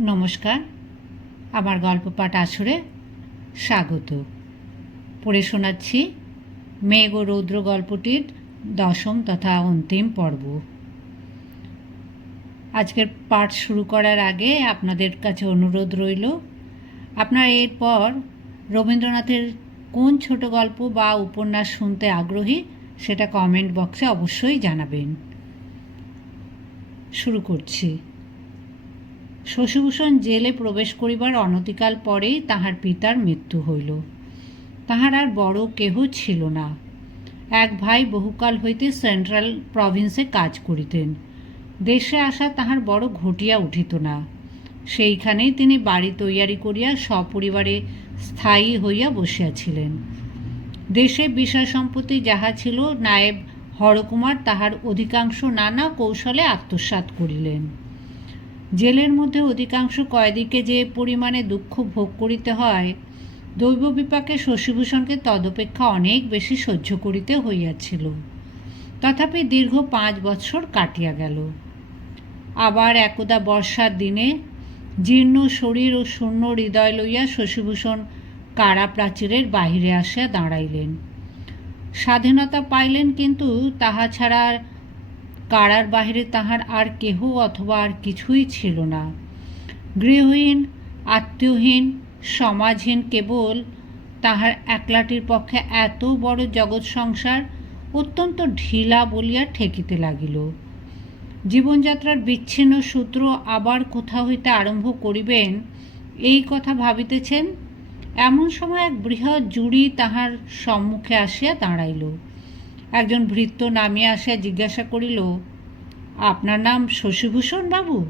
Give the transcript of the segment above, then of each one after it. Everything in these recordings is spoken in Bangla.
নমস্কার। আমার গল্প পাঠ আসরে স্বাগত। পড়ে শোনাচ্ছি মেঘ ও রৌদ্র গল্পটির দশম তথা অন্তিম পর্ব। আজকের পাঠ শুরু করার আগে আপনাদের কাছে অনুরোধ রইল, আপনারা এরপর রবীন্দ্রনাথের কোন ছোট গল্প বা উপন্যাস শুনতে আগ্রহী সেটা কমেন্ট বক্সে অবশ্যই জানাবেন। শুরু করছি। শশীভূষণ জেলে প্রবেশ করিবার অনতিকাল পরেই তাহার পিতার মৃত্যু হইল। তাহার আর বড় কেহ ছিল না। এক ভাই বহুকাল হইতে সেন্ট্রাল প্রভিন্সে কাজ করিতেন। দেশে আসা তাহার বড় ঘটিয়া উঠিত না। সেইখানেই তিনি বাড়ি তৈয়ারি করিয়া সপরিবারে স্থায়ী হইয়া বসিয়াছিলেন। দেশে বিষয় সম্পত্তি যাহা ছিল, নায়েব হরকুমার তাহার অধিকাংশ নানা কৌশলে আত্মসাৎ করিলেন। জেলের মধ্যে অধিকাংশ কয়েদিকে যে পরিমাণে দুঃখ ভোগ করিতে হয়, দৈব বিপাকে শশীভূষণকে তদপেক্ষা অনেক বেশি সহ্য করিতে হইয়াছিল। তথাপি দীর্ঘ পাঁচ বছর কাটিয়া গেল। আবার একদা বর্ষার দিনে জীর্ণ শরীর ও শূন্য হৃদয় লইয়া শশীভূষণ কারা প্রাচীরের বাহিরে আসিয়া দাঁড়াইলেন। স্বাধীনতা পাইলেন কিন্তু তাহা ছাড়া কারার বাহিরে তাহার আর কেহ অথবা আর কিছুই ছিল না। গৃহহীন, আত্মীয়হীন, সমাজহীন কেবল তাহার একলাটির পক্ষে এত বড় জগৎ সংসার অত্যন্ত ঢিলা বলিয়া ঠেকিতে লাগিল। জীবনযাত্রার বিচ্ছিন্ন সূত্র আবার কোথা হইতে আরম্ভ করিবেন, এই কথা ভাবিতেছেন? এমন সময় এক বৃহৎ জুড়ি তাহার সম্মুখে আসিয়া দাঁড়াইল। একজন ভৃত্য নামিয়া আসিয়া জিজ্ঞাসা করিল, আপনার নাম শশীভূষণ বাবু?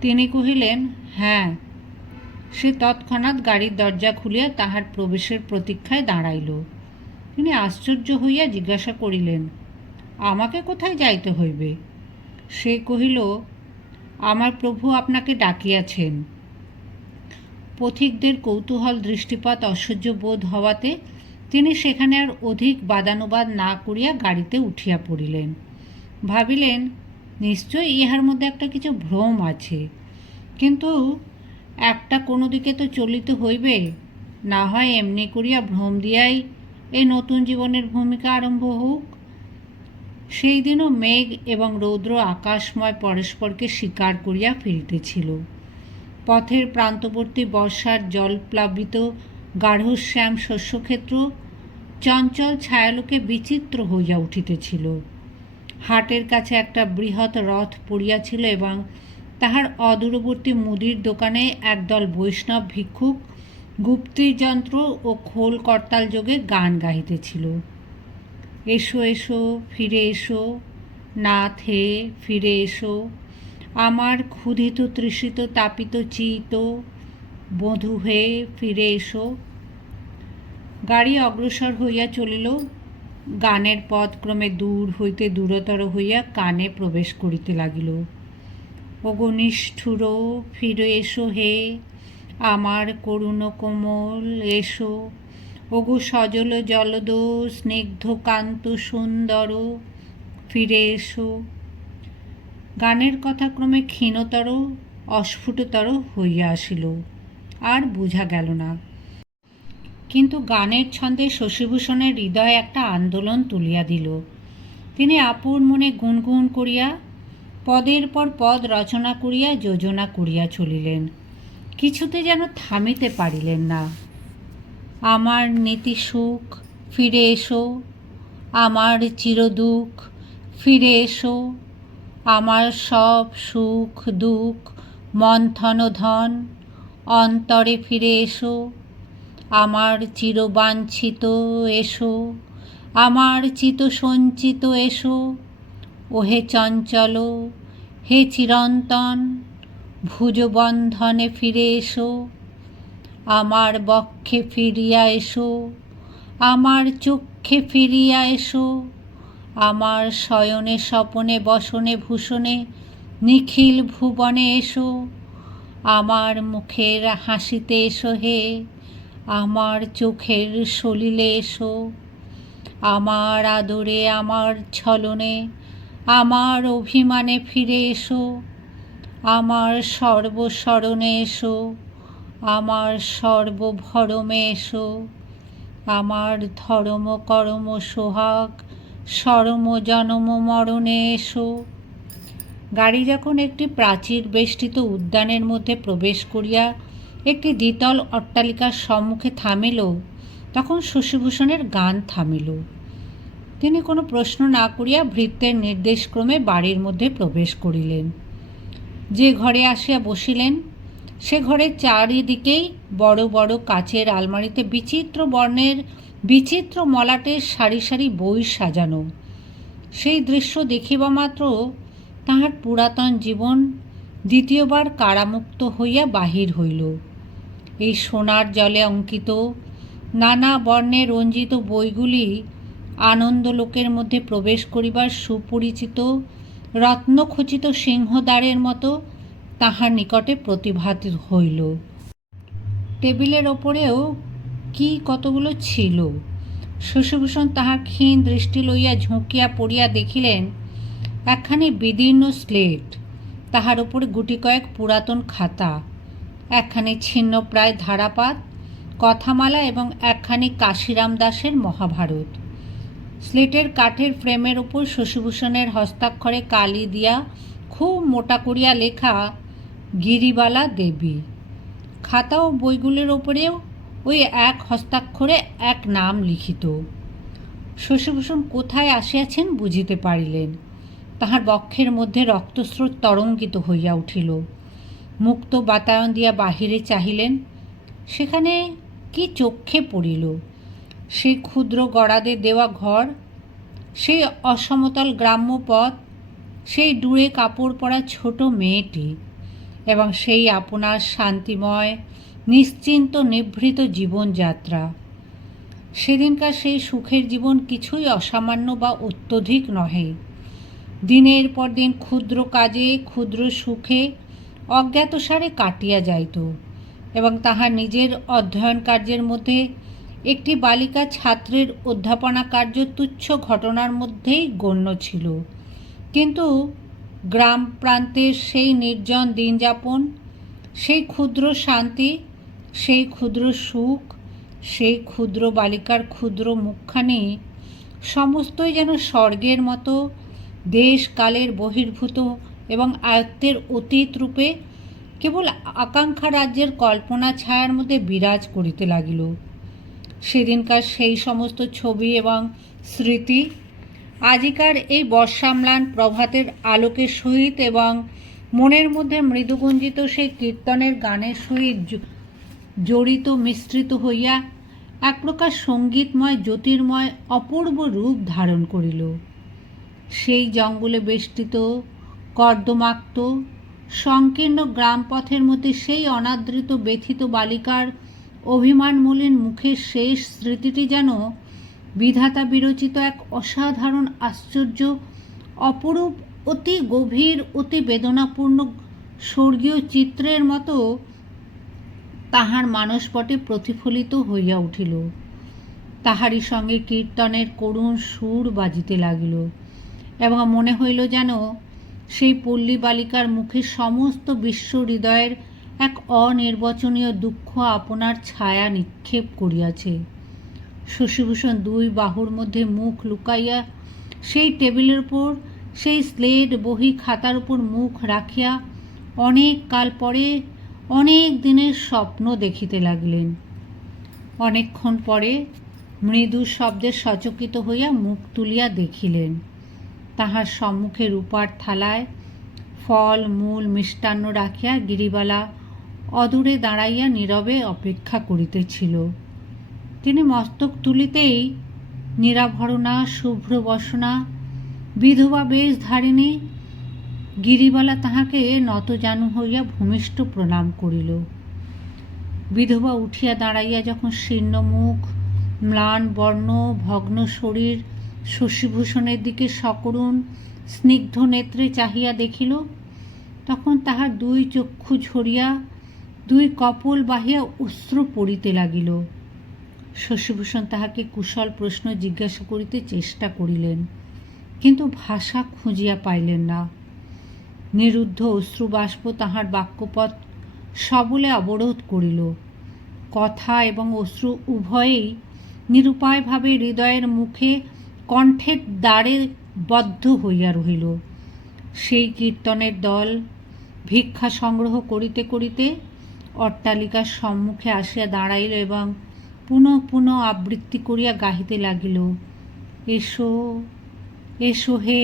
তিনি কহিলেন হ্যাঁ। সে তৎক্ষণাৎ গাড়ির দরজা খুলিয়া তাহার প্রবেশের প্রতীক্ষায় দাঁড়াইল। তিনি আশ্চর্য হইয়া জিজ্ঞাসা করিলেন, আমাকে কোথায় যাইতে হইবে? সে কহিল, আমার প্রভু আপনাকে ডাকিয়াছেন। পথিকদের কৌতূহল, দৃষ্টিপাত, অসহ্য বোধ হওয়াতে তিনি সেখানে আর অধিক বাদানুবাদ না করিয়া গাড়িতে উঠিয়া পড়িলেন। ভাবিলেন, নিশ্চয়ই ইহার মধ্যে একটা কিছু ভ্রম আছে। কিন্তু একটা কোনো দিকে তো চলিতে হইবে। না হয় এমনি করিয়া ভ্রম দিয়াই এই নতুন জীবনের ভূমিকা আরম্ভ হোক। সেই দিনও মেঘ এবং রৌদ্র আকাশময় পরস্পরকে শিকার করিয়া ফিরিতেছিল। পথের প্রান্তবর্তী বর্ষার জলপ্লাবিত গাঢ়শ্যাম শস্যক্ষেত্র চঞ্চল ছায়ালোকে বিচিত্র হইয়া উঠিতেছিল। হাটের কাছে একটা বৃহৎ রথ পড়িয়াছিল এবং তাহার অদূরবর্তী মুদির দোকানে একদল বৈষ্ণব ভিক্ষুক গুপ্তিযন্ত্র ও খোল করতাল যোগে গান গাহিতেছিল। এসো এসো, ফিরে এসো, নাথ হে, ফিরে এসো, আমার ক্ষুধিত তৃষিত তাপিত চিত বধূ হয়ে ফিরে এসো। গাড়ি অগ্রসর হইয়া চলিল। গানের পথ ক্রমে দূর হইতে দূরতর হইয়া কানে প্রবেশ করিতে লাগিল। ওগো নিষ্ঠুর, ফিরে এসো হে। আমার করুণ কোমল, এসো। ওগো সজল জলদ, স্নিগ্ধ কান্ত সুন্দর, ফিরে এসো। গানের কথা ক্রমে ক্ষীণতর, অস্ফুটতর হইয়া আসিল। আর বোঝা গেল না। কিন্তু গানের ছন্দে শশীভূষণের হৃদয়ে একটা আন্দোলন তুলিয়া দিল। তিনি আপন মনে গুনগুন করিয়া পদের পর পদ রচনা করিয়া যোজনা করিয়া চলিলেন। কিছুতে যেন থামিতে পারিলেন না। আমার নীতি সুখ, ফিরে এসো। আমার চিরদুখ ফিরে এসো। আমার সব সুখ, দুঃখ মন্থন ধন। অন্তরে ফিরে এসো। আমার চিরবাঞ্ছিত এসো। আমার চিত সঞ্চিত এসো। ওহে চঞ্চল, হে চিরন্তন, ভুজবন্ধনে ফিরে এসো। আমার বক্ষে ফিরিয়া এসো। আমার চক্ষে ফিরিয়া এসো। আমার শয়নে স্বপনে বসনে ভূষণে নিখিল ভুবনে এসো। আমার মুখের হাসিতে এসো হে, আমার চোখের সলিলে এসো, আমার আদরে, আমার ছলনে, আমার অভিমানে ফিরে এসো, আমার সর্বস্মরণে এসো, আমার সর্বভরমে এসো, আমার ধর্ম করম সোহাগ, সরম জনম মরণে এসো। গাড়ি যখন একটি প্রাচীর বেষ্টিত উদ্যানের মধ্যে প্রবেশ করিয়া একটি দ্বিতল অট্টালিকার সম্মুখে থামিল, তখন শশীভূষণের গান থামিল। তিনি কোনো প্রশ্ন না করিয়া ভৃত্যের নির্দেশক্রমে বাড়ির মধ্যে প্রবেশ করিলেন। যে ঘরে আসিয়া বসিলেন, সে ঘরের চারিদিকেই বড় বড় কাচের আলমারিতে বিচিত্র বর্ণের, বিচিত্র মলাটের সারি সারি বই সাজানো। সেই দৃশ্য দেখিবা মাত্র তাহার পুরাতন জীবন দ্বিতীয়বার কারামুক্ত হইয়া বাহির হইল। এই সোনার জলে অঙ্কিত নানা বর্ণে রঞ্জিত বইগুলি আনন্দ লোকের মধ্যে প্রবেশ করিবার সুপরিচিত রত্নখচিত সিংহদ্বারের মতো তাহার নিকটে প্রতিভাত হইল। টেবিলের ওপরেও কি কতগুলো ছিল? শশীভূষণ তাহার ক্ষীণ দৃষ্টি লইয়া ঝুঁকিয়া পড়িয়া দেখিলেন একখানি বিদীর্ণ স্লেট, তাহার উপরে গুটি কয়েক পুরাতন খাতা, একখানি ছিন্ন প্রায় ধারাপাত, কথামালা এবং একখানি কাশিরাম দাসের মহাভারত। স্লেটের কাঠের ফ্রেমের উপর শশীভূষণের হস্তাক্ষরে কালি দিয়া খুব মোটা করিয়া লেখা, গিরিবালা দেবী। খাতা ও বইগুলির ওপরেও ওই এক হস্তাক্ষরে এক নাম লিখিত। শশীভূষণ কোথায় আসিয়াছেন বুঝিতে পারিলেন। তাহার বক্ষের মধ্যে রক্তস্রোত তরঙ্গিত হইয়া উঠিল। মুক্ত বাতায়ন দিয়া বাহিরে চাহিলেন, সেখানে কি চক্ষে পড়িল? সেই ক্ষুদ্র গড়াদে দেওয়া ঘর সেই অসমতল গ্রাম্য পথ, সেই ডুয়ে কাপড় পরা ছোট মেয়েটি এবং সেই আপনার শান্তিময়, নিশ্চিন্ত, নিভৃত জীবনযাত্রা। সেদিনকার সেই সুখের জীবন কিছুই অসামান্য বা অত্যধিক নহে। দিনের পর দিন ক্ষুদ্র কাজে, ক্ষুদ্র সুখে অজ্ঞাতসারে কাটিয়া যাইত এবং তাহার নিজের অধ্যয়ন কার্যের মধ্যে একটি বালিকা ছাত্রের অধ্যাপনা কার্য তুচ্ছ ঘটনার মধ্যেই গণ্য ছিল। কিন্তু গ্রাম প্রান্তের সেই নির্জন দিনযাপন, সেই ক্ষুদ্র শান্তি, সেই ক্ষুদ্র সুখ, সেই ক্ষুদ্র বালিকার ক্ষুদ্র মুখখানি সমস্তই যেন স্বর্গের মতো দেশ কালের বহির্ভূত এবং আয়ত্তের অতীত রূপে কেবল আকাঙ্ক্ষা রাজ্যের কল্পনা ছায়ার মধ্যে বিরাজ করিতে লাগিল। সেদিনকার সেই সমস্ত ছবি এবং স্মৃতি আজিকার এই বর্ষাম্লান প্রভাতের আলোকের সহিত এবং মনের মধ্যে মৃদুগুঞ্জিত সেই কীর্তনের গানের সহিত জড়িত, মিশ্রিত হইয়া এক প্রকার সঙ্গীতময়, জ্যোতির্ময়, অপূর্ব রূপ ধারণ করিল। সেই জঙ্গলে বেষ্টিত, কর্দমাক্ত, সংকীর্ণ গ্রামপথের মধ্যে সেই অনাদৃত ব্যথিত বালিকার অভিমানমূলীন মুখের শেষ স্মৃতিটি যেন বিধাতা বিরচিত এক অসাধারণ আশ্চর্য, অপরূপ, অতি গভীর, অতি বেদনাপূর্ণ স্বর্গীয় চিত্রের মতো তাহার মানসপটে প্রতিফলিত হইয়া উঠিল। তাহারই সঙ্গে কীর্তনের করুণ সুর বাজিতে লাগিল। এবং মনে হইল যেন সেই পল্লী বালিকার মুখে সমস্ত বিশ্ব হৃদয়ের এক অনির্বচনীয় দুঃখ আপনার ছায়া নিক্ষেপ করিয়াছে। শশীভূষণ দুই বাহুর মধ্যে মুখ লুকাইয়া সেই টেবিলের উপর, সেই স্লেট বহি খাতার উপর মুখ রাখিয়া অনেক কাল পরে অনেক দিনের স্বপ্ন দেখিতে লাগলেন। অনেকক্ষণ পরে মৃদু শব্দে সচকিত হইয়া মুখ তুলিয়া দেখিলেন। তাহার সম্মুখে রূপার থালায় ফল, মূল মিষ্টান্ন রাখিয়া গিরিবালা অদূরে দাঁড়াইয়া নীরবে অপেক্ষা করিতেছিল। তিনি মস্তক তুলিতেই নিরাভরণা, শুভ্র বসনা, বিধবা বেশ ধারিণী গিরিবালা তাহাকে নতজানু হইয়া ভূমিষ্ঠ প্রণাম করিল। বিধবা উঠিয়া দাঁড়াইয়া যখন শীর্ণ মুখ ম্লান বর্ণ, ভগ্ন শরীর শশীভূষণের দিকে সকরুণ স্নিগ্ধ নেত্রে চাহিয়া দেখিল, তখন তাহার দুই চক্ষু ঝরিয়া দুই কপল বাহিয়া অশ্রু পড়িতে লাগিল। শশীভূষণ তাহাকে কুশল প্রশ্ন জিজ্ঞাসা করিতে চেষ্টা করিলেন, কিন্তু ভাষা খুঁজিয়া পাইলেন না। নিরুদ্ধ অশ্রুবাষ্প তাহার বাক্যপথ সবলে অবরোধ করিল। কথা এবং অশ্রু উভয়েই নিরুপায়ভাবে হৃদয়ের মুখে কণ্ঠের দ্বারে বদ্ধ হইয়া রহিল। সেই কীর্তনের দল ভিক্ষা সংগ্রহ করিতে করিতে অট্টালিকার সম্মুখে আসিয়া দাঁড়াইল এবং পুনঃ পুনঃ আবৃত্তি করিয়া গাহিতে লাগিল, এসো এসো হে